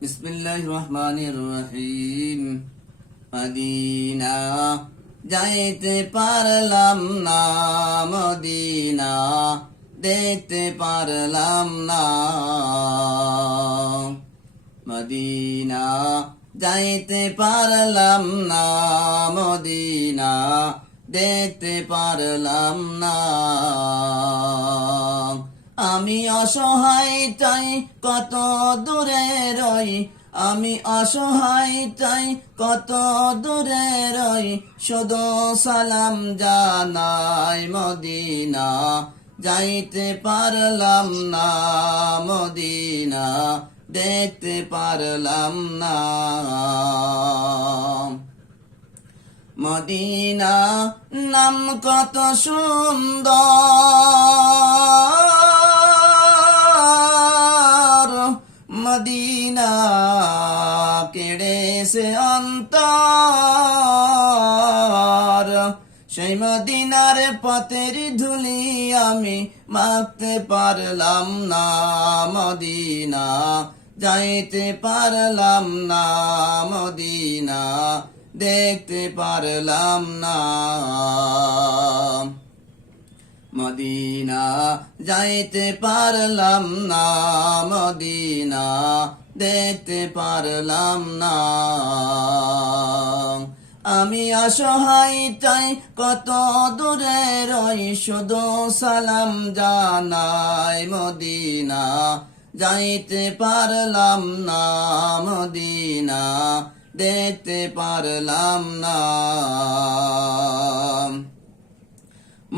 বিসমিল্লাহির রহমানির রহিম। মদিনা যাইতে পারলাম না, মদিনা দেখতে পারলাম না। মদিনা যাইতে পারলাম না, মদিনা দেখতে পারলাম না। আমি অসহায় তাই কত দূরে রই, আমি অসহায় তাই কত দূরে রই, শুধু সালাম জানাই মদিনা যাইতে পারলাম না, মদিনা দেখতে পারলাম না। মদিনা নাম কত সুন্দর, মদিনা কেড়েছে অন্তর। সেই মদিনার পথের ধুলি আমি মাখতে পারলাম না, মদিনা যাইতে পারলাম না, মদিনা দেখতে পারলাম না। মদিনা যাইতে পারলাম না, মদিনা দেখতে পারলাম না। আমি অসহায় তাই কত দূরে রই, শুধু সালাম জানাই মদিনা যাইতে পারলাম না, মদিনা দেখতে পারলাম না।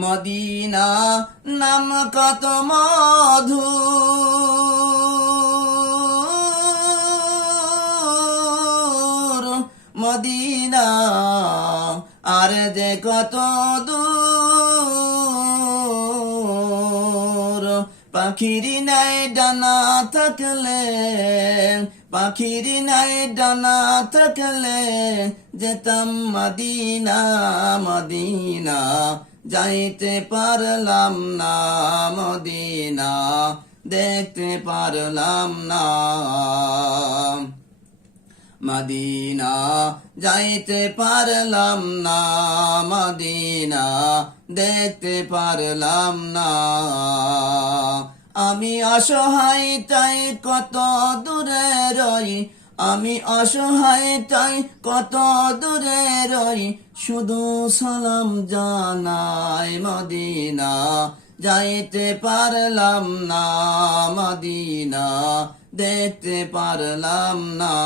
মদিনা নাম কত মধুর, মদিনা আর যে কত দূর। পাখির নাই ডানা থাকলে, পাখির নাই ডানা থাকলে যেতাম মদিনা, মদিনা যাইতে পারলাম না, মদিনা দেখতে পারলাম না। মদিনা যাইতে পারলাম না, মদিনা দেখতে পারলাম না। আমি অসহায় তাই কত দূরে রই, আমি অসহায় তাই কত দূরে রই, শুধু সালাম জানাই মদিনা যাইতে পারলাম না, মদিনা দেখতে পারলাম না।